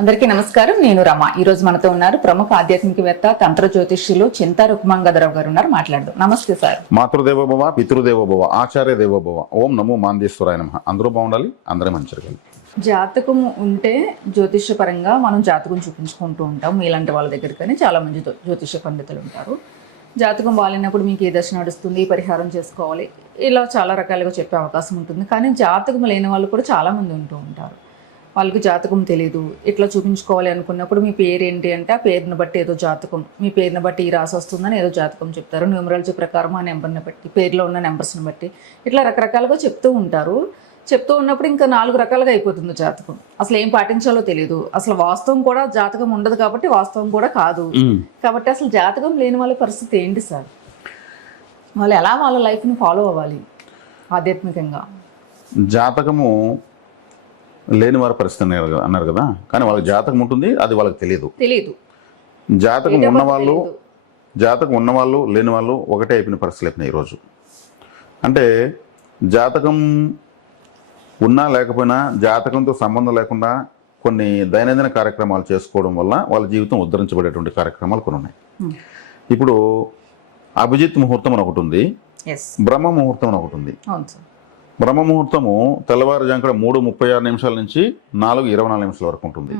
అందరికీ నమస్కారం. నేను రమ. ఈ రోజు మనతో ఉన్నారు ప్రముఖ ఆధ్యాత్మికవేత్త తంత్ర జ్యోతిష్యులు చింతా రుక్మాంగదరావు గారు ఉన్నారు. మాట్లాడదాం. నమస్తే సార్. మాతృదేవోభవ, పితృదేవోభవ, ఆచార్య దేవోభవ. ఓం నమో మాందేశ్వరాయ నమః. అందరూ బాగుండాలి, అందరూ మంచిగా. జాతకం ఉంటే జ్యోతిష్య పరంగా మనం జాతకం చూపించుకుంటూ ఉంటాం. మీలాంటి వాళ్ళ దగ్గర కానీ చాలా మంది జ్యోతిష్య పండితులు ఉంటారు. జాతకం బాగాలేనప్పుడు మీకు ఏ దశ నడుస్తుంది, పరిహారం చేసుకోవాలి, ఇలా చాలా రకాలుగా చెప్పే అవకాశం ఉంటుంది. కానీ జాతకం లేని వాళ్ళు కూడా చాలా మంది ఉంటూ ఉంటారు. వాళ్ళకి జాతకం తెలీదు. ఇట్లా చూపించుకోవాలి అనుకున్నప్పుడు మీ పేరు ఏంటి అంటే ఆ పేరుని బట్టి ఏదో జాతకం, మీ పేరుని బట్టి ఈ రాసి వస్తుందని ఏదో జాతకం చెప్తారు. న్యూమరాలజీ ప్రకారం ఆ నెంబర్ని బట్టి, పేరులో ఉన్న నెంబర్స్ని బట్టి ఇట్లా రకరకాలుగా చెప్తూ ఉంటారు. చెప్తూ ఉన్నప్పుడు ఇంకా 4 రకాలుగా అయిపోతుంది జాతకం. అసలు ఏం పాటించాలో తెలియదు. అసలు వాస్తవం కూడా జాతకం ఉండదు కాబట్టి వాస్తవం కూడా కాదు. కాబట్టి అసలు జాతకం లేని వాళ్ళ పరిస్థితి ఏంటి సార్? వాళ్ళు ఎలా వాళ్ళ లైఫ్ని ఫాలో అవ్వాలి ఆధ్యాత్మికంగా? జాతకము లేని వారి పరిస్థితి అన్నారు కదా, కానీ వాళ్ళకి జాతకం ఉంటుంది, అది వాళ్ళకి తెలియదు. జాతకం ఉన్నవాళ్ళు లేని వాళ్ళు ఒకటే అయిపోయిన పరిస్థితులు అయిపోయినాయి ఈరోజు. అంటే జాతకం ఉన్నా లేకపోయినా, జాతకంతో సంబంధం లేకుండా కొన్ని దైనందిన కార్యక్రమాలు చేసుకోవడం వల్ల వాళ్ళ జీవితం ఉద్ధరించబడేటువంటి కార్యక్రమాలు కొన్ని ఉన్నాయి. ఇప్పుడు అభిజిత్ ముహూర్తం అని ఒకటి ఉంది, బ్రహ్మ ముహూర్తం అని ఒకటి ఉంది. బ్రహ్మ ముహూర్తము తెల్లవారుజామున 3:36 నుంచి 4:24 వరకు ఉంటుంది.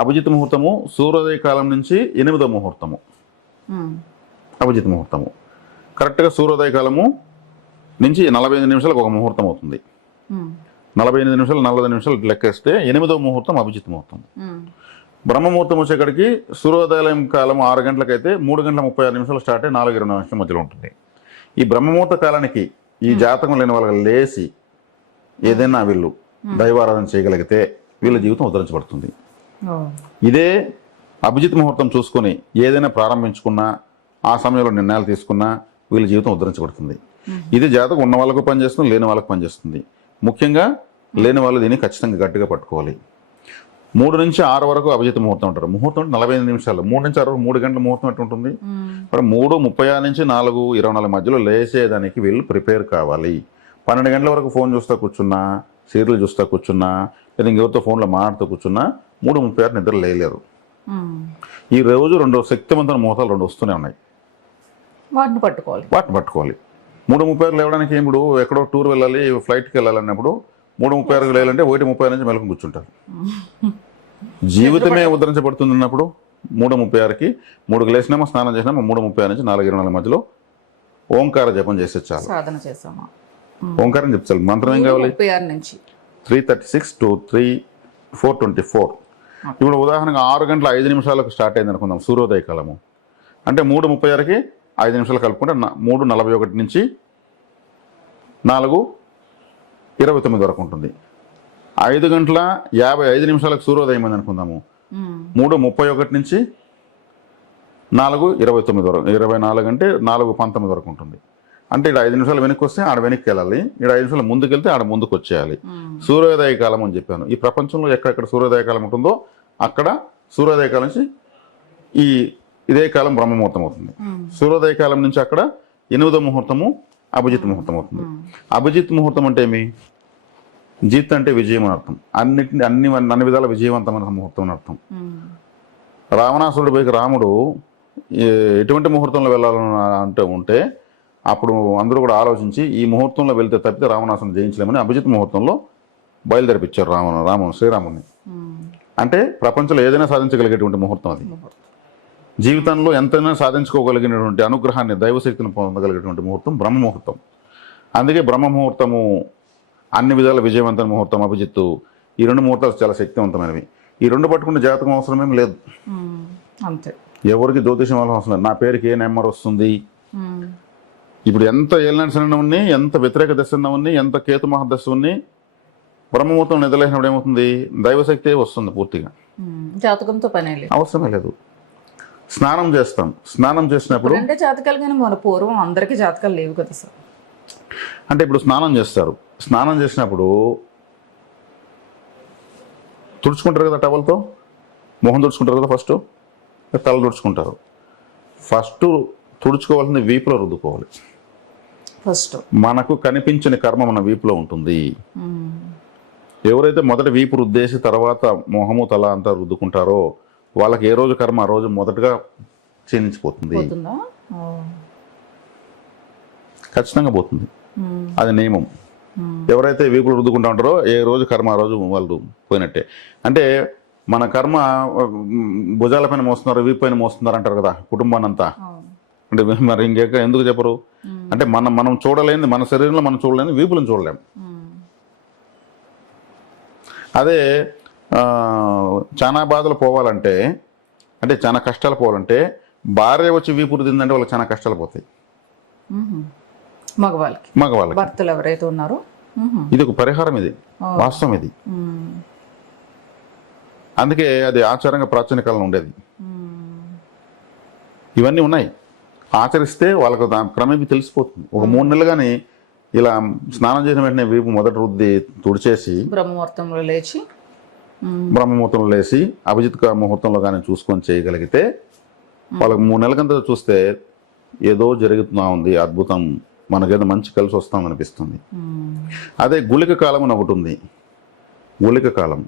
అభిజిత్ ముహూర్తము సూర్యోదయ కాలం నుంచి 8వ ముహూర్తము. అభిజిత్ ముహూర్తము కరెక్ట్గా సూర్యోదయ కాలము నుంచి 45 నిమిషాలకు ఒక ముహూర్తం అవుతుంది. 45 నిమిషాలు 40 నిమిషాలు లెక్కేస్తే 8వ ముహూర్తం అభిజిత్ ముహూర్తం. బ్రహ్మ ముహూర్తం వచ్చేక్కడికి సూర్యోదయం కాలం 6 గంటలకైతే 3:36 స్టార్ట్ అయ్యి 4:24 మధ్యలో ఉంటుంది. ఈ బ్రహ్మముహూర్త కాలానికి ఈ జాతకం లేని వాళ్ళకి లేచి ఏదైనా వీళ్ళు దైవారాధన చేయగలిగితే వీళ్ళ జీవితం ఉద్ధరించబడుతుంది. ఇదే అభిజిత్ ముహూర్తం చూసుకొని ఏదైనా ప్రారంభించుకున్నా, ఆ సమయంలో నిర్ణయాలు తీసుకున్నా వీళ్ళ జీవితం ఉద్ధరించబడుతుంది. ఇది జాతకం ఉన్న వాళ్ళకు పనిచేస్తుంది, లేని వాళ్ళకు పనిచేస్తుంది. ముఖ్యంగా లేని వాళ్ళు దీన్ని ఖచ్చితంగా గట్టిగా పట్టుకోవాలి. 3 నుంచి 6 వరకు అభిజిత్ ముహూర్తం అంటారు. ముహూర్తం అంటే 45 నిమిషాలు. 3 నుంచి 6 వరకు 3 గంటల ముహూర్తం ఎట్టు ఉంటుంది. మరి 3:36 నుంచి 4:24 మధ్యలో లేచేదానికి వీళ్ళు ప్రిపేర్ కావాలి. 12 గంటల వరకు ఫోన్ చూస్తూ కూర్చున్నా, సీరియల్ చూస్తూ కూర్చున్నా, లేదా ఇంకెవరితో ఫోన్లో మాట్లాడుతూ కూర్చున్నా 3:36 నిద్ర లేయలేరు. ఈ రోజు 2 శక్తివంతమైన ముహూర్తాలు 2 వస్తూనే ఉన్నాయి. వాటిని పట్టుకోవాలి. 3:36 లేవడానికి ఇప్పుడు ఎక్కడో టూర్ వెళ్ళాలి, ఫ్లైట్కి వెళ్ళాలన్నప్పుడు 3:36 లేయాలంటే 1:30 నుంచి మెలకు కూర్చుంటారు. జీవితమే ఉద్ధరించబడుతుంది అన్నప్పుడు 3:36కి 3కి లేచినామో స్నానం చేసినామో 3:36 నుంచి 4:24 మధ్యలో ఓంకార జపం చేసే చాలు. సాధన చేసామా? ఓంకారం చెప్తారు. మంత్రం ఏం కావాలి? 336 to 424. ఇప్పుడు ఉదాహరణగా 6 గంటల 5 నిమిషాలకు స్టార్ట్ అయింది అనుకుందాం సూర్యోదయ కాలము. అంటే 3:36కి 5 నిమిషాలు కలుపుకుంటే 3:41 నుంచి 4:29 వరకు ఉంటుంది. 5 గంటల 55 నిమిషాలకు సూర్యోదయం అయింది అనుకుందాము. 3:31 నుంచి 4:29 వరకు, 24 అంటే 4:19 వరకు ఉంటుంది. అంటే ఇక్కడ 5 నిమిషాలు వెనక్కి వస్తే ఆడ వెనక్కి వెళ్ళాలి, ఇక్కడ 5 నిమిషాలు ముందుకు వెళ్తే ఆడ ముందుకు వచ్చేయాలి. సూర్యోదయ కాలం అని చెప్పాను. ఈ ప్రపంచంలో ఎక్కడెక్కడ సూర్యోదయ కాలం ఉంటుందో అక్కడ సూర్యోదయ కాలం నుంచి ఇదే కాలం బ్రహ్మముహూర్తం అవుతుంది. సూర్యోదయ కాలం నుంచి అక్కడ 8వ ముహూర్తము అభిజిత్ ముహూర్తం అవుతుంది. అభిజిత్ ముహూర్తం అంటే ఏమి? జిత్ అంటే విజయం అని అర్థం. అన్ని విధాల విజయవంతమైన ముహూర్తం అని అర్థం. రావణాసురుడి పైకి రాముడు ఎటువంటి ముహూర్తంలో వెళ్ళాలని ఉంటే అప్పుడు అందరూ కూడా ఆలోచించి ఈ ముహూర్తంలో వెళ్తే తప్పితే రావణాసురుని జయించలేమని అభిజిత్ ముహూర్తంలో బయలుదేరిపించారు శ్రీరాముని. అంటే ప్రపంచంలో ఏదైనా సాధించగలిగేటువంటి ముహూర్తం అది. జీవితంలో ఎంతైనా సాధించుకోగలిగినటువంటి అనుగ్రహాన్ని, దైవశక్తిని పొందగలిగేటువంటి ముహూర్తం బ్రహ్మ ముహూర్తం. అందుకే బ్రహ్మ ముహూర్తము అన్ని విధాల విజయవంతమైన ముహూర్తం అభిజిత్తు. ఈ 2 ముహూర్తాలు చాలా శక్తివంతమైనవి. ఈ 2 పట్టుకునే జాతకం అవసరమేం లేదు. అంతే. ఎవరికి జ్యోతిషం అవసరం లేదు. నా పేరుకి ఏ నెంబర్ వస్తుంది, ఇప్పుడు ఎంత ఏలినాటి శని ఉన్ని, ఎంత వ్యతిరేక దశ ఉన్ని, ఎంత కేతు మహాదశ ఉన్ని, బ్రహ్మముహూర్తం నిద్రలేసినప్పుడు ఏమవుతుంది? దైవశక్తి వస్తుంది పూర్తిగా. జాతకంతో పని అవసరమే లేదు. స్నానం చేస్తాం. స్నానం చేసినప్పుడు జాతకాలు కానీ మన పూర్వం అందరికీ జాతకాలు లేవు కదా సార్. అంటే ఇప్పుడు స్నానం చేస్తారు. స్నానం చేసినప్పుడు తుడుచుకుంటారు కదా టవల్తో. మొహం తుడుచుకుంటారు కదా ఫస్ట్, తల తుడుచుకుంటారు. ఫస్ట్ తుడుచుకోవాల్సింది వీపులో రుద్దుకోవాలి. మనకు కనిపించని కర్మ మన వీపులో ఉంటుంది. ఎవరైతే మొదట వీపు రుద్దేసి తర్వాత మొహము తల అంతా రుద్దుకుంటారో వాళ్ళకి ఏ రోజు కర్మ ఆ రోజు మొదటగా క్షీణించిపోతుంది, పోతుందా? ఓ. ఖచ్చితంగా పోతుంది. ఉమ్. అది నియమం. ఎవరైతే వీపులు రుద్దుకుంటా ఉంటారో ఏ రోజు కర్మ ఆ రోజు వాళ్ళు పోయినట్టే. అంటే మన కర్మ భుజాల పైన మోస్తున్నారు, వీపు పైన మోస్తున్నారు అంటారు కదా కుటుంబాన్ని అంతా. అవును. అంటే మరి ఎందుకు చెప్పరు? అంటే మనం చూడలేని, మన శరీరంలో మనం చూడలేని వీపులను చూడలేము. ఉమ్. అదే చాలా బాధలు పోవాలంటే, అంటే చాలా కష్టాలు పోవాలంటే భార్య వచ్చి వీపు రుద్దిందంటే వాళ్ళకి చాలా కష్టాలు పోతాయి. ఉహు. మగవాళ్ళకి, మగవాళ్ళకి భర్తలు ఎవరైతే ఉన్నారో. ఉహు. ఇది ఒక పరిహారం, ఇది వాస్తవం ఇది. ఉమ్. అందుకే అది ఆచారంగా ప్రాచీన కాలంలో ఉండేది. ఉమ్. ఇవన్నీ ఉన్నాయి. ఆచరిస్తే వాళ్ళకు క్రమేపీ తెలిసిపోతుంది. ఒక 3 నెలలు కానీ ఇలా స్నానం చేసిన వెంటనే వీపు మొదట రుద్ది తుడిచేసి బ్రహ్మముహూర్తంలో లేచి బ్రహ్మముహూర్తంలో లేచి అభిజిత్ ముహూర్తంలో కానీ చూసుకొని చేయగలిగితే వాళ్ళకి 3 నెలల కింద చూస్తే ఏదో జరుగుతున్నా ఉంది, అద్భుతం, మనకేదో మంచి కలిసి వస్తాం అనిపిస్తుంది. అదే గుళిక కాలం అని ఒకటి ఉంది. గుళిక కాలం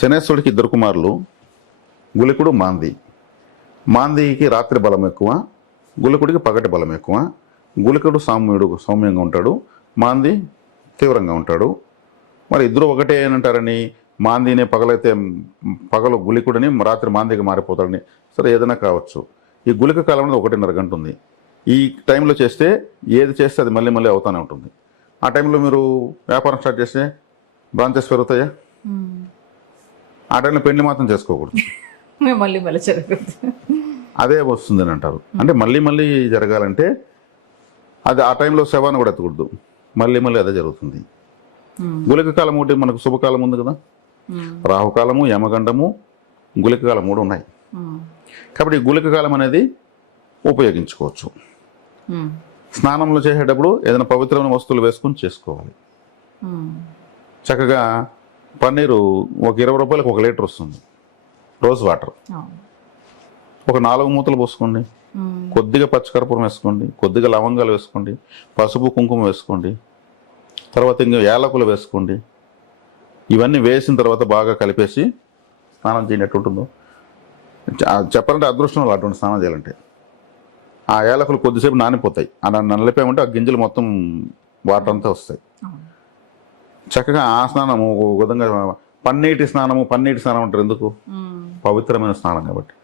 శనేశ్వరుడికి 2 కుమారులు, గుళికుడు మాంది. మాందికి రాత్రి బలం ఎక్కువ, గుళికుడికి పగటి బలం ఎక్కువ. గుళికుడు సౌమ్యంగా ఉంటాడు, మాంది తీవ్రంగా ఉంటాడు. మరి ఇద్దరు ఒకటే అని అంటారని, మాందినే పగలైతే పగలు గుళికుడిని, రాత్రి మాందికి మారిపోతాడని. సరే, ఏదైనా కావచ్చు. ఈ గుళిక కాలం అనేది 1.5 గంట ఉంది. ఈ టైంలో చేస్తే ఏది చేస్తే అది మళ్ళీ మళ్ళీ అవుతానే ఉంటుంది. ఆ టైంలో మీరు వ్యాపారం స్టార్ట్ చేస్తే బ్రాంచెస్ పెరుగుతాయా? ఆ టైంలో పెళ్లి మాత్రం చేసుకోకూడదు, మళ్ళీ మళ్ళీ జరగదు, అదే వస్తుందని అంటారు. అంటే మళ్ళీ మళ్ళీ జరగాలంటే అది ఆ టైంలో శవాన్ని కూడా ఎత్తకూడదు, మళ్ళీ మళ్ళీ అదే జరుగుతుంది. గుళిక కాలం ఒకటి మనకు శుభకాలం ఉంది కదా, రాహుకాలము, యమగండము, గుళిక కాలం 3 ఉన్నాయి. కాబట్టి ఈ గుళిక కాలం అనేది ఉపయోగించుకోవచ్చు. స్నానంలో చేసేటప్పుడు ఏదైనా పవిత్రమైన వస్తువులు వేసుకొని చేసుకోవాలి. చక్కగా పన్నీరు ఒక 20 రూపాయలకు 1 లీటర్ వస్తుంది. రోజ్ వాటర్ ఒక 4 మూతలు పోసుకోండి. కొద్దిగా పచ్చకర్పూరం వేసుకోండి, కొద్దిగా లవంగాలు వేసుకోండి, పసుపు కుంకుమ వేసుకోండి, తర్వాత ఇంకా యాలకులు వేసుకోండి. ఇవన్నీ వేసిన తర్వాత బాగా కలిపేసి స్నానం చేయనట్టు ఉంటుందో. చెప్పాలంటే అదృష్టం అటువంటి స్నానం చేయాలంటే. ఆ యాలకులు కొద్దిసేపు నానిపోతాయి, అలా నలిపామంటే ఆ గింజలు మొత్తం వాటర్ అంతా వస్తాయి. చక్కగా ఆ స్నానము ఒక విధంగా పన్నీటి స్నానం అంటారు. ఎందుకు? పవిత్రమైన స్నానం కాబట్టి.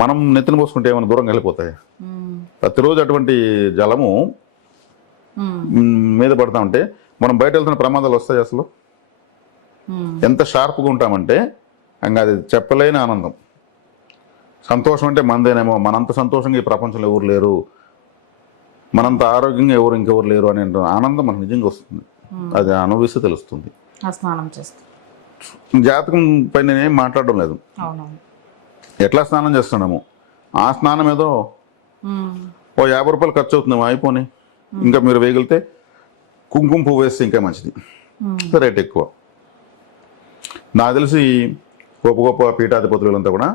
మనం నెత్తిన పోసుకుంటే ఏమైనా దూరం వెళ్ళిపోతాయి. ప్రతిరోజు అటువంటి జలము మీద పడతా ఉంటే మనం బయట వెళ్తున్న ప్రమాదాలు వస్తాయి. అసలు ఎంత షార్ప్గా ఉంటామంటే ఇంకా అది చెప్పలేని ఆనందం. సంతోషం అంటే మనదేనేమో, మనంత సంతోషంగా ఈ ప్రపంచంలో ఎవరు లేరు, మనంత ఆరోగ్యంగా ఇంకెవరు లేరు అనే ఆనందం మనకు నిజంగా వస్తుంది. అది అనుభవిస్తే తెలుస్తుంది. స్నానం చేస్తే జాతకం పైన ఏం మాట్లాడడం లేదు, ఎట్లా స్నానం చేస్తున్నాము ఆ స్నానం ఏదో ఓ 50 రూపాయలు ఖర్చు అవుతుంది, అయిపోయి ఇంకా మీరు వేగిలితే కుంకుమ పువ్వు వేస్తే ఇంకా మంచిది, రేట్ ఎక్కువ. నాకు తెలిసి గొప్ప గొప్ప పీఠాధిపతులంతా కూడా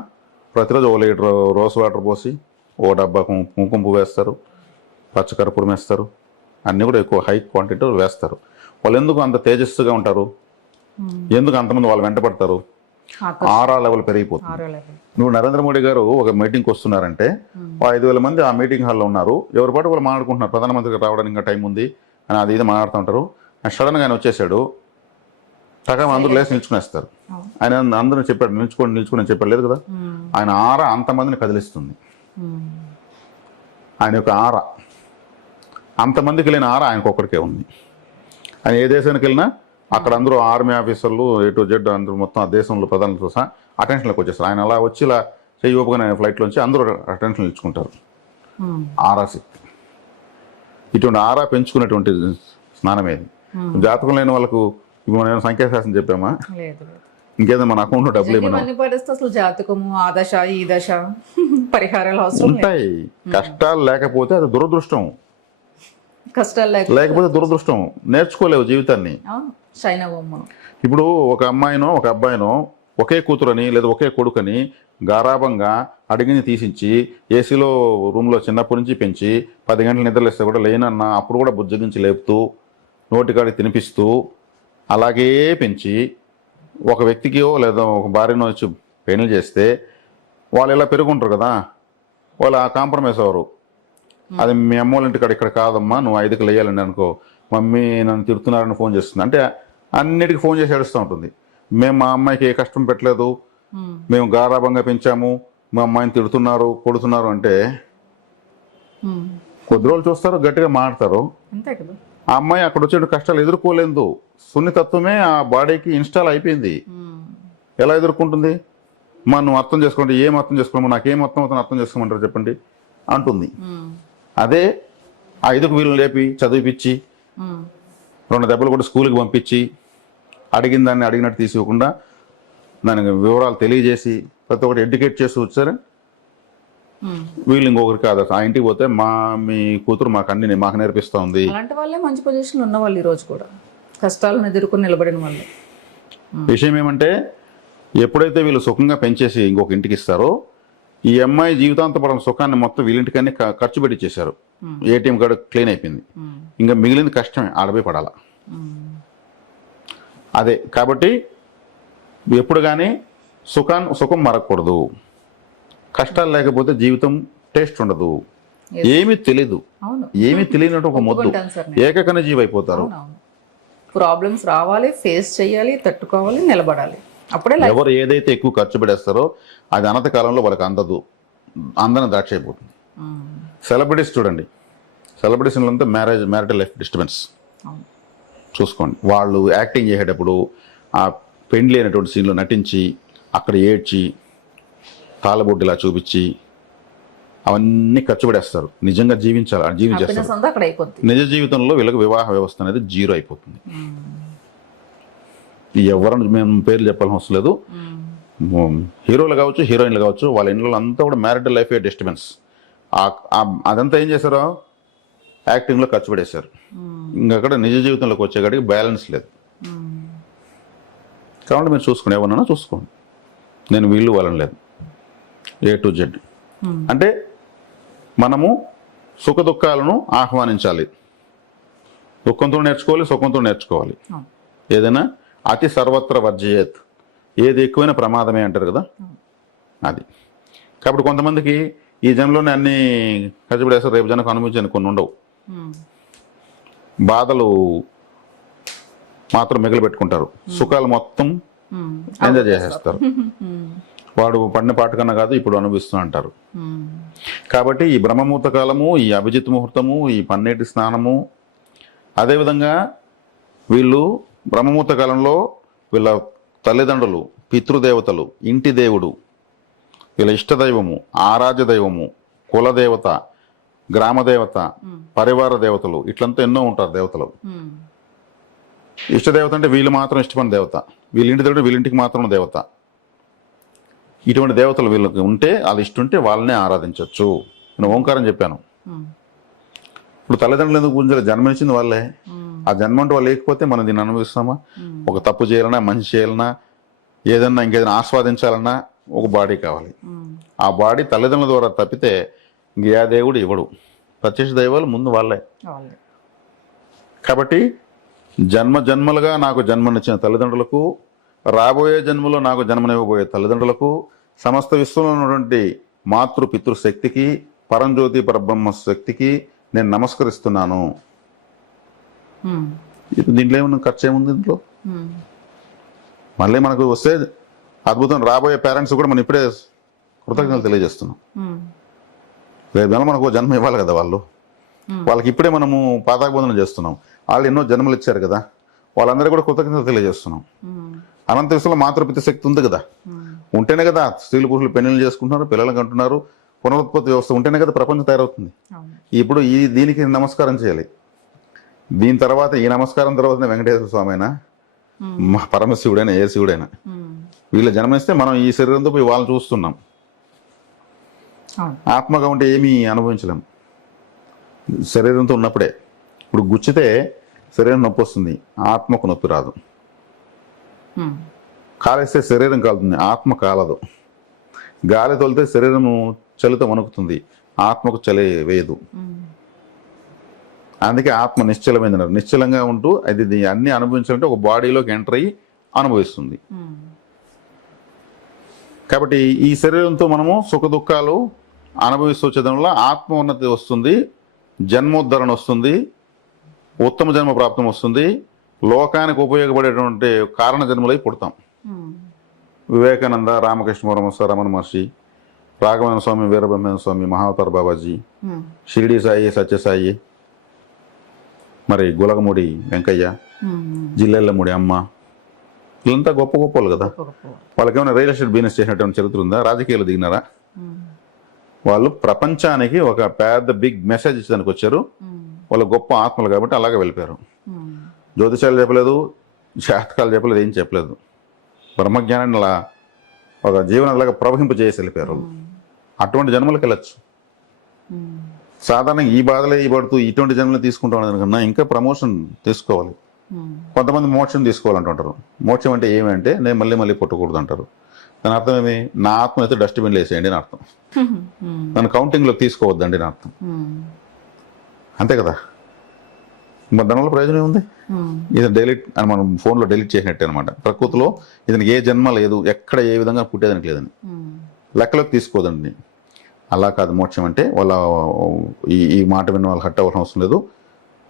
ప్రతిరోజు 1 లీటర్ రోజ్ వాటర్ పోసి 1 డబ్బా కుంకుమ పువ్వు వేస్తారు, పచ్చకర్పూరం వేస్తారు, అన్నీ కూడా ఎక్కువ హై క్వాంటిటీ వేస్తారు. వాళ్ళు ఎందుకు అంత తేజస్సుగా ఉంటారు? ఎందుకు అంతమంది వాళ్ళు వెంటపడతారు? ఆరా లెవెల్ పెరిగిపోతుంది. నువ్వు నరేంద్ర మోడీ గారు ఒక మీటింగ్కి వస్తున్నారంటే 5,000 మంది ఆ మీటింగ్ హాల్లో ఉన్నారు, ఎవరి పాటు వాళ్ళు మాట్లాడుకుంటున్నారు. ప్రధానమంత్రికి రావడానికి ఇంకా టైం ఉంది అని అది ఇది మాట్లాడుతూ ఉంటారు. సడన్గా ఆయన వచ్చేసాడు, సగం అందరూ లేచి నిల్చుకునేస్తారు. ఆయన అందరూ చెప్పాడు నిల్చుకొని అని చెప్పాడు, లేదు కదా. ఆయన ఆరా అంతమందిని కదిలిస్తుంది. ఆయన యొక్క ఆరా అంతమందికి లేని ఆరా ఆయనకు ఒక్కడికే ఉంది. ఆయన ఏ దేశానికి వెళ్ళినా అక్కడ అందరూ ఆర్మీ ఆఫీసర్లు A to Z అందరూ మొత్తం ఆ దేశంలో ప్రధానులతో సహా అటెన్షన్లోకి వచ్చేస్తారు. ఆయన అలా వచ్చి ఇలా చెయ్యి ఊపుకునే ఫ్లైట్లోంచి అందరూ అటెన్షన్ ఇచ్చుకుంటారు. ఆరా శక్తి, ఇటువంటి ఆరా పెంచుకునేటువంటి స్నానమేది. జాతకం లేని వాళ్ళకు మనం సంఖ్యాశాస్త్రం చెప్పామా? ఇంకేదో మన అకౌంట్లో డబ్బులు ఏమన్నా అసలు జాతకము ఆ దశ ఈ దశ పరిహారాలు ఉంటాయి. కష్టాలు లేకపోతే అది దురదృష్టం, కష్టాలు లేకపోతే దురదృష్టం. నేర్చుకోలేవు జీవితాన్ని. ఇప్పుడు ఒక అమ్మాయినో ఒక అబ్బాయినో ఒకే కూతురని లేదా ఒకే కొడుకని గారాభంగా అడిగిని తీసించి ఏసీలో రూమ్లో చిన్నప్పటి నుంచి పెంచి 10 గంటలు నిద్రలేస్తే కూడా లేనన్నా అప్పుడు కూడా బుజ్జగించి లేపుతూ నోటికాడి తినిపిస్తూ అలాగే పెంచి ఒక వ్యక్తికో లేదా ఒక భార్యనో వచ్చి పెళ్లి చేస్తే వాళ్ళు ఇలా పెరుగుంటారు కదా, వాళ్ళు ఆ కాంప్రమైజ్ అవ్వరు. అది మీ అమ్మ వాళ్ళ ఇంటికాడ ఇక్కడ కాదమ్మా, నువ్వు 5కి లేయాలండి అనుకో, మమ్మీ నన్ను తిడుతున్నారని ఫోన్ చేస్తుంది అంటే అన్నిటికీ ఫోన్ చేసి ఏడుస్తూ ఉంటుంది. మేము మా అమ్మాయికి ఏ కష్టం పెట్టలేదు, మేము గారాభంగా పెంచాము, మా అమ్మాయిని తిడుతున్నారు కొడుతున్నారు అంటే కొద్ది రోజులు చూస్తారు, గట్టిగా మాట్లాడతారు. అంతే కదా. ఆ అమ్మాయి అక్కడ వచ్చే కష్టాలు ఎదుర్కోలేదు. సున్నితత్వమే ఆ బాడీకి ఇన్స్టాల్ అయిపోయింది. ఎలా ఎదుర్కొంటుంది? నువ్వు అర్థం చేసుకోండి, ఏం అర్థం చేసుకోమో, నాకేం అర్థం అవుతుంది అర్థం చేసుకోమంటారు చెప్పండి అంటుంది. అదే 5కు వీళ్ళు లేపి చదివిపించి 2 దెబ్బలు కూడా స్కూల్కి పంపించి అడిగిన దాన్ని అడిగినట్టు తీసుకోకుండా దానికి వివరాలు తెలియజేసి ప్రతి ఒక్కటి ఎడ్యుకేట్ చేసి వచ్చారు. వీళ్ళు ఇంకొకరు కాదు, ఆ ఇంటికి పోతే మీ కూతురు మాకు నేర్పిస్తూ ఉంది. అలాంటి వాళ్ళే మంచి పొజిషన్లో ఉన్న వాళ్ళు ఈరోజు కూడా కష్టాలను ఎదుర్కొని నిలబడిన వాళ్ళే. విషయం ఏమంటే ఎప్పుడైతే వీళ్ళు సుఖంగా పెంచేసి ఇంకొక ఇంటికి ఇస్తారో, ఈ అమ్మాయి జీవితాంతపరం సుఖాన్ని మొత్తం వీళ్ళింటికన్నీ ఖర్చు పెట్టి చేశారు. ఏటీఎం కార్డు క్లీన్ అయిపోయింది, ఇంకా మిగిలింది కష్టమే, ఆడపోయి పడాల. అదే కాబట్టి ఎప్పుడు కానీ సుఖం మరకూడదు. కష్టాలు లేకపోతే జీవితం టేస్ట్ ఉండదు, ఏమీ తెలీదు. ఏమీ తెలియనట్టు ఒక మొద్దు ఏకకణ జీవి అయిపోతారు. ప్రాబ్లమ్స్ రావాలి, ఫేస్ చేయాలి, తట్టుకోవాలి, నిలబడాలి. అప్పుడే ఎవరు ఏదైతే ఎక్కువ ఖర్చు పెడేస్తారో అది అనంత కాలంలో వాళ్ళకి అందని ద్రాక్ష అయిపోతుంది. సెలబ్రిటీస్ చూడండి, సెలబ్రిటీస్లో అంతా మ్యారిటల్ లైఫ్ డిస్టర్బెన్స్ చూసుకోండి. వాళ్ళు యాక్టింగ్ చేసేటప్పుడు ఆ పెండ్లి అయినటువంటి సీన్లో నటించి అక్కడ ఏడ్చి తాళబొడ్డిలా చూపించి అవన్నీ ఖర్చు పెడేస్తారు. నిజంగా జీవించేస్తారు. నిజ జీవితంలో వీళ్ళకి వివాహ వ్యవస్థ అనేది 0 అయిపోతుంది. ఎవరని మేము పేర్లు చెప్పాల్సిన అవసరం లేదు. హీరోలు కావచ్చు, హీరోయిన్లు కావచ్చు, వాళ్ళ ఇంట్లో అంతా కూడా మ్యారిటల్ లైఫ్ డిస్టర్బెన్స్. అదంతా ఏం చేశారో యాక్టింగ్లో ఖర్చు పెడేశారు. ఇంకక్కడ నిజ జీవితంలోకి వచ్చేకాడికి బ్యాలెన్స్ లేదు. కాబట్టి మీరు చూసుకోండి, ఎవరన్నా చూసుకోండి. నేను వీళ్ళు వాళ్ళని లేదు, A to Z. అంటే మనము సుఖ దుఃఖాలను ఆహ్వానించాలి. దుఃఖంతో నేర్చుకోవాలి, సుఖంతో నేర్చుకోవాలి. ఏదైనా అతి సర్వత్ర వర్జయేత్, ఏది ఎక్కువైన ప్రమాదమే అంటారు కదా, అది. కాబట్టి కొంతమందికి ఈ జన్మలోనే అన్ని ఖర్చుపడేస్తారు, రేపు జనకు అనుభవించని కొన్ని ఉండవు. బాధలు మాత్రం మిగిలి పెట్టుకుంటారు, సుఖాలు మొత్తం ఎంజాయ్ చేసేస్తారు. వాడు పడిన పాట కన్నా కాదు ఇప్పుడు అనుభవిస్తూ అంటారు. కాబట్టి ఈ బ్రహ్మముహూర్త కాలము, ఈ అభిజిత్ ముహూర్తము, ఈ పన్నేటి స్నానము, అదేవిధంగా వీళ్ళు బ్రహ్మముహూర్త కాలంలో వీళ్ళ తల్లిదండ్రులు, పితృదేవతలు, ఇంటి దేవుడు, వీళ్ళ ఇష్టదైవము, ఆరాధ్య దైవము, కులదేవత, గ్రామదేవత, పరివార దేవతలు, ఇట్లంతా ఎన్నో ఉంటారు దేవతలు. ఇష్టదేవత అంటే వీళ్ళు మాత్రం ఇష్టపడిన దేవత, వీళ్ళ ఇంటి దేవుడు వీళ్ళింటికి మాత్రం దేవత. ఇటువంటి దేవతలు వీళ్ళకి ఉంటే, వాళ్ళు ఇష్టంటే వాళ్ళనే ఆరాధించవచ్చు. నేను ఓంకారం చెప్పాను. ఇప్పుడు తల్లిదండ్రులు ఎందుకు పూజించాలి? జన్మనిచ్చింది వాళ్ళే. ఆ జన్మ అంటే వాళ్ళు లేకపోతే మనం దీన్ని అనుభవిస్తామా? ఒక తప్పు చేయాలన్నా, మంచి చేయాలన్నా, ఏదన్నా ఇంకేదైనా ఆస్వాదించాలన్నా ఒక బాడీ కావాలి. ఆ బాడీ తల్లిదండ్రుల ద్వారా తప్పితే ఇంకే దేవుడు ఇవ్వడు. ప్రత్యక్ష దైవాలు ముందు వాళ్ళే. కాబట్టి జన్మలుగా నాకు జన్మనిచ్చిన తల్లిదండ్రులకు, రాబోయే జన్మలో నాకు జన్మనివ్వబోయే తల్లిదండ్రులకు, సమస్త విశ్వంలో ఉన్నటువంటి మాతృ పితృశక్తికి, పరంజ్యోతి పరబ్రహ్మ శక్తికి నేను నమస్కరిస్తున్నాను. ఇప్పుడు దీంట్లో ఏమన్నా ఖర్చు ఏముంది? దీంట్లో మళ్ళీ మనకు వస్తే అద్భుతం. రాబోయే పేరెంట్స్ కూడా మనం ఇప్పుడే కృతజ్ఞతలు తెలియజేస్తున్నాం. రేపు నెల మనకు జన్మ ఇవ్వాలి కదా వాళ్ళకి ఇప్పుడే మనము పాదాభివందనం చేస్తున్నాం. వాళ్ళు ఎన్నో జన్మలు ఇచ్చారు కదా, వాళ్ళందరూ కూడా కృతజ్ఞతలు తెలియజేస్తున్నాం. అనంత విశ్వంలో మాతృపిత శక్తి ఉంది కదా, ఉంటేనే కదా స్త్రీలు పురుషులు పెళ్లిళ్ళు చేసుకుంటున్నారు, పిల్లలకు అంటున్నారు. పునరుత్పత్తి వ్యవస్థ ఉంటేనే కదా ప్రపంచం తయారవుతుంది. ఇప్పుడు దీనికి నమస్కారం చేయాలి. దీని తర్వాత ఈ నమస్కారం తర్వాత వెంకటేశ్వర స్వామి అయినా, మా పరమశివుడైనా, ఏ శివుడైనా, వీళ్ళ జన్మనిస్తే మనం ఈ శరీరంతో పోయి వాళ్ళని చూస్తున్నాం. ఆత్మగా ఉంటే ఏమీ అనుభవించలేం. శరీరంతో ఉన్నప్పుడే. ఇప్పుడు గుచ్చితే శరీరం నొప్పి వస్తుంది, ఆత్మకు నొప్పి రాదు. కాలేస్తే శరీరం కాలుతుంది, ఆత్మ కాలదు. గాలి తోలితే శరీరము చలితో వణుకుతుంది, ఆత్మకు చలి వేయదు. అందుకే ఆత్మ నిశ్చలమైందన్నారు. నిశ్చలంగా ఉంటూ అది అన్ని అనుభవించాలంటే ఒక బాడీలోకి ఎంటర్ అయ్యి అనుభవిస్తుంది. కాబట్టి ఈ శరీరంతో మనము సుఖ దుఃఖాలు అనుభవిస్తూ వచ్చేదాని వల్ల ఆత్మ ఉన్నతి వస్తుంది, జన్మోద్ధరణ వస్తుంది, ఉత్తమ జన్మ ప్రాప్తం వస్తుంది, లోకానికి ఉపయోగపడేటువంటి కారణ జన్మలై పుడతాం. వివేకానంద, రామకృష్ణ పరమహంస, రమణ మహర్షి, రాఘవేంద్ర స్వామి, వీరబ్రహ్మేంద్ర స్వామి, మహావతార్ బాబాజీ, షిరిడి సాయి, సత్యసాయి, మరి గులగముడి వెంకయ్య, జిల్లెళ్ళముడి అమ్మ, వీళ్ళంతా గొప్ప గొప్ప వాళ్ళు కదా. వాళ్ళకి ఏమైనా రియల్ ఎస్టేట్ బిజినెస్ చేసినటువంటి చరిత్ర ఉందా? రాజకీయాలు దిగినారా? వాళ్ళు ప్రపంచానికి ఒక పెద్ద బిగ్ మెసేజ్ ఇచ్చేదానికి వచ్చారు. వాళ్ళు గొప్ప ఆత్మలు కాబట్టి అలాగే వెళ్ళిపోయారు. జ్యోతిషాలు చెప్పలేదు, జాతకాలు చెప్పలేదు, ఏం చెప్పలేదు. బ్రహ్మజ్ఞానాన్ని అలా ఒక జీవనలాగా ప్రవహింపజేసి వెళ్ళిపోయారు. అటువంటి జన్మలకు వెళ్ళచ్చు. సాధారణంగా ఈ బాధలే ఈ పడుతూ ఇటువంటి జన్మలు తీసుకుంటాం కన్నా ఇంకా ప్రమోషన్ తీసుకోవాలి. కొంతమంది మోక్షం తీసుకోవాలంటుంటారు. మోక్షం అంటే ఏమంటే నేను మళ్ళీ మళ్ళీ పుట్టకూడదు అంటారు. దాని అర్థం ఏమి? నా ఆత్మ అయితే డస్ట్బిన్లో వేసేయండి అని అర్థం. నన్ను కౌంటింగ్లోకి తీసుకోవద్దండి అని అర్థం. అంతే కదా. మరి దానివల్ల ప్రయోజనం ఏముంది? ఇది డెలీట్ అని మనం ఫోన్లో డెలీట్ చేసినట్టే అనమాట. ప్రకృతిలో ఇతనికి ఏ జన్మ లేదు, ఎక్కడ ఏ విధంగా పుట్టేదానికి లేదని లెక్కలోకి తీసుకోదండి. అలా కాదు మోక్షం అంటే. వాళ్ళ ఈ మాట విన్న వాళ్ళు హట్ అవ్వాల్సిన అవసరం లేదు.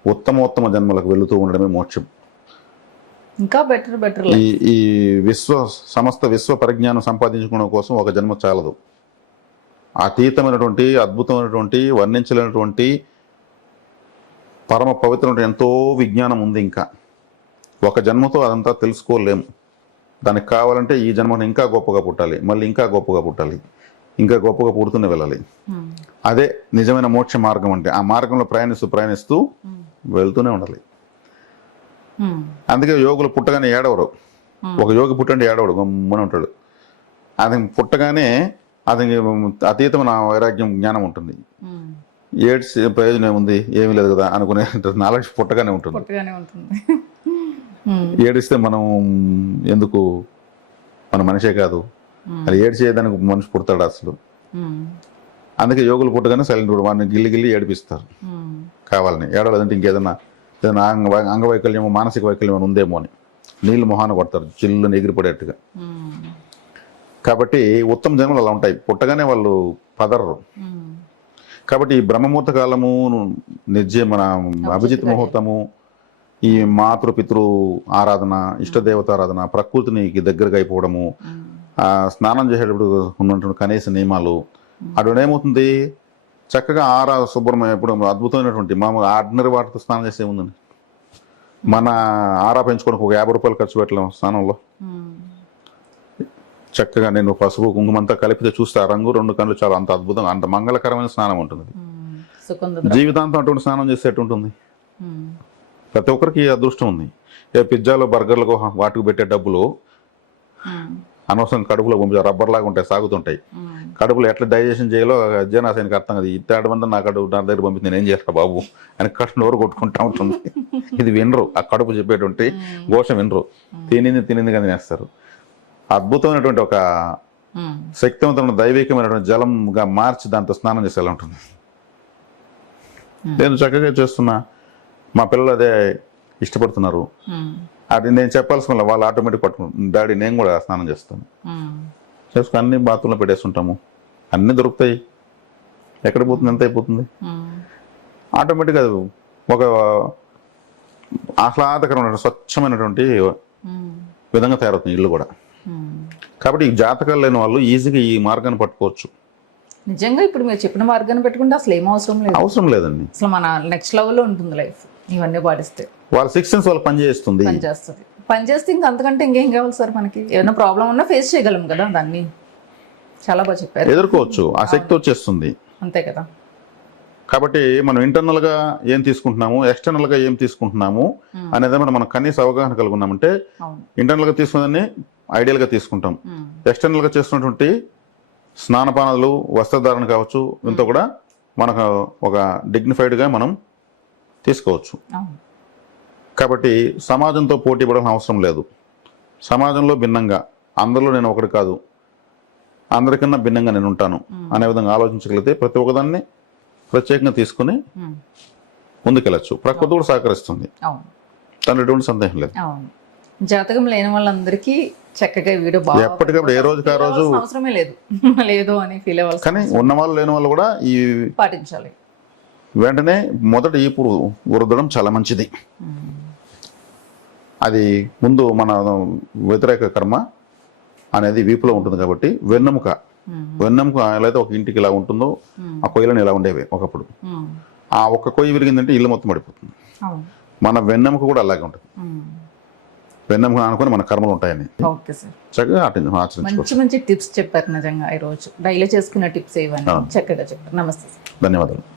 ఉత్తమ జన్మలకు వెళుతూ ఉండడమే మోక్షం. ఇంకా బెటర్ ఈ సమస్త విశ్వ పరిజ్ఞానం సంపాదించుకోవడం కోసం ఒక జన్మ చాలదు. అతీతమైనటువంటి, అద్భుతమైనటువంటి, వర్ణించలేనటువంటి, పరమ పవిత్రమైన ఎంతో విజ్ఞానం ఉంది. ఇంకా ఒక జన్మతో అదంతా తెలుసుకోలేము. దానికి కావాలంటే ఈ జన్మను ఇంకా గొప్పగా పుట్టాలి, మళ్ళీ ఇంకా గొప్పగా పుట్టాలి, ఇంకా గొప్పగా పుడుతూనే వెళ్ళాలి. అదే నిజమైన మోక్ష మార్గం అంటే. ఆ మార్గంలో ప్రయాణిస్తూ వెళ్తూనే ఉండాలి. అందుకే యోగులు పుట్టగానే ఏడవరు. ఒక యోగి పుట్టండి ఏడవడు, గమ్మున ఉంటాడు. అతనికి పుట్టగానే అతనికి అతీతమైన వైరాగ్యం, జ్ఞానం ఉంటుంది. ఏడ్స్ ప్రయోజనం ఏముంది, ఏమీ లేదు కదా అనుకునే నాలెడ్జ్ పుట్టగానే ఉంటుంది. ఏడిస్తే మనం ఎందుకు, మన మనిషే కాదు, అది ఏడ్చేదానికి మనిషి పుడతాడు అసలు. అందుకే యోగులు పుట్టగానే సైలెంట్ కూడా వాడిని గిల్లి ఏడిపిస్తారు కావాలని. ఏడవలేదంటే ఇంకేదన్నా అంగవైకల్యమో మానసిక వైకల్యం ఉందేమో అని నీళ్ళు మొహాన కొడతారు, చిల్లుని ఎగిరిపడేట్టుగా. కాబట్టి ఉత్తమ జన్మలు అలా ఉంటాయి. పుట్టగానే వాళ్ళు పదరరు. కాబట్టి ఈ బ్రహ్మముహూర్త కాలము, మన అభిజిత్ ముహూర్తము, ఈ మాతృపితృ ఆరాధన, ఇష్టదేవత ఆరాధన, ప్రకృతిని దగ్గరగా అయిపోవడము, స్నానం చేసేటప్పుడు ఉన్నటువంటి కనీస నియమాలు, అటువంటి ఏమవుతుంది చక్కగా శుభ్రమై ఎప్పుడు అద్భుతమైనటువంటి మామూలు ఆర్డినరీ వాటర్తో స్నానం చేసే ఉందండి. మన ఆరా పెంచుకోవడానికి ఒక 50 రూపాయలు ఖర్చు పెట్టలేము స్నానంలో. చక్కగా నేను పసుపు కుంకుమంతా కలిపితే చూస్తే ఆ రంగు 2 కళ్ళు చాలా అంత అద్భుతంగా, అంత మంగళకరమైన స్నానం ఉంటుంది. జీవితాంతం అటువంటి స్నానం చేసేట్టు ఉంటుంది. ప్రతి ఒక్కరికి అదృష్టం ఉంది. పిజ్జాలో, బర్గర్లకు వాటికి పెట్టే డబ్బులు అనవసరం కడుపులో పంపించారు. రబ్బర్ లాగా ఉంటాయి, సాగుతుంటాయి. కడుపులో ఎట్లా డైజెషన్ చేయాలో జీర్ణాశయానికి అర్థం కదా. ఇట్టాడు మంది నా దగ్గర పంపిస్తే నేను ఏం చేస్తా బాబు అని కడుపు నోరు కొట్టుకుంటా ఉంటుంది. ఇది వినరు, ఆ కడుపు చెప్పేటువంటి ఘోష వినరు. తినింది కానీ వేస్తారు. అద్భుతమైనటువంటి ఒక శక్తివంతమైన దైవికమైనటువంటి జలంగా మార్చి దాంతో స్నానం చేసేలా ఉంటుంది. నేను చక్కగా చేస్తున్నా, మా పిల్లలు అదే ఇష్టపడుతున్నారు. అది నేను చెప్పాల్సిన వాళ్ళు ఆటోమేటిక్ పట్టుకుంటారు. డాడీ నేను కూడా స్నానం చేస్తాను, చేసుకుని అన్ని బాత్రూంలో పెట్టేస్తుంటాము. అన్నీ దొరుకుతాయి. ఎక్కడ పోతుంది, ఎంత అయిపోతుంది. ఆటోమేటిక్గా ఒక ఆహ్లాదకరమైన స్వచ్ఛమైనటువంటి విధంగా తయారవుతుంది ఇల్లు కూడా. కాబట్టి ఈ జాతకాలు లేని వాళ్ళు ఈజీగా ఈ మార్గాన్ని పట్టుకోవచ్చు. నిజంగా ఇప్పుడు మీరు చెప్పిన మార్గాన్ని పెట్టుకుంటే అసలు ఏం అవసరం లేదండి. అసలు మన నెక్స్ట్ లెవెల్లో ఉంటుంది లైఫ్ ఇవన్నీ పాటిస్తే. వాళ్ళ 6 సెన్స్ వాళ్ళు పనిచేస్తుంది. పనిచేస్తే ఇంకా అంతకంటే ఇంకేం కావాలి సార్? మనకి ఏదైనా ప్రాబ్లం ఉన్నా ఫేస్ చేయగలం కదా, దాన్ని చాలా బాగా చెప్పారు. ఎదుర్కోవచ్చు, ఆ శక్తి వచ్చేస్తుంది. అంతే కదా. కాబట్టి మనం ఇంటర్నల్ గా ఏం తీసుకుంటున్నాము, ఎక్స్టర్నల్ గా ఏం తీసుకుంటున్నాము అనేది మనం కనీస అవగాహన కలిగి ఉన్నామంటే ఇంటర్నల్ గా తీసుకున్నదాన్ని ఐడియల్ గా తీసుకుంటాం. ఎక్స్టర్నల్ గా చేస్తున్నటువంటి స్నానపానాలు, వస్త్రధారణ కావచ్చు, ఇంత కూడా మనకు ఒక డిగ్నిఫైడ్ గా మనం తీసుకోవచ్చు. కాబట్టి సమాజంతో పోటీ పడాల్సిన అవసరం లేదు. సమాజంలో భిన్నంగా, అందరిలో నేను ఒకటి కాదు, అందరికన్నా భిన్నంగా నేను ఉంటాను అనే విధంగా ఆలోచించగలిగితే ప్రతి ఒక్కదాన్ని ప్రత్యేకంగా తీసుకుని ముందుకెళ్ళచ్చు. ప్రకృతి కూడా సహకరిస్తుంది, దాని ఎటువంటి సందేహం లేదు. జాతకం లేని వాళ్ళందరికీ చక్కగా ఈ వీడియో బాగా ఎప్పటికప్పుడు ఏ రోజుకి ఆ రోజు అవసరమే లేదు లేదు అని ఫీల్ అవ్వాల్సి కానీ ఉన్న వాళ్ళు లేని వాళ్ళు కూడా ఈ పాటించాలి. వెంటనే మొదట ఈపు రుద్దడం చాలా మంచిది. అది ముందు మన వ్యతిరేక కర్మ అనేది వీపులో ఉంటుంది కాబట్టి వెన్నెముక ఎలా అయితే ఒక ఇంటికి ఇలా ఉంటుందో ఆ కొయ్యలను ఇలా ఉండేవి ఒకప్పుడు. ఆ ఒక్క కొయ్యి విరిగిందంటే ఇల్లు మొత్తం పడిపోతుంది. మన వెన్నెముక కూడా అలాగే ఉంటుంది. వెన్నెముక అనుకుని మన కర్మలు ఉంటాయని ఓకే సార్, చక్కగా ఆచరించుకోవచ్చు. మంచి మంచి టిప్స్ చెప్పారు నిజంగా. ఈ రోజు డైలీ చేసుకున్న టిప్స్ ఇవన్నీ చక్కగా చెప్పారు. నమస్తే సార్. ధన్యవాదాలు.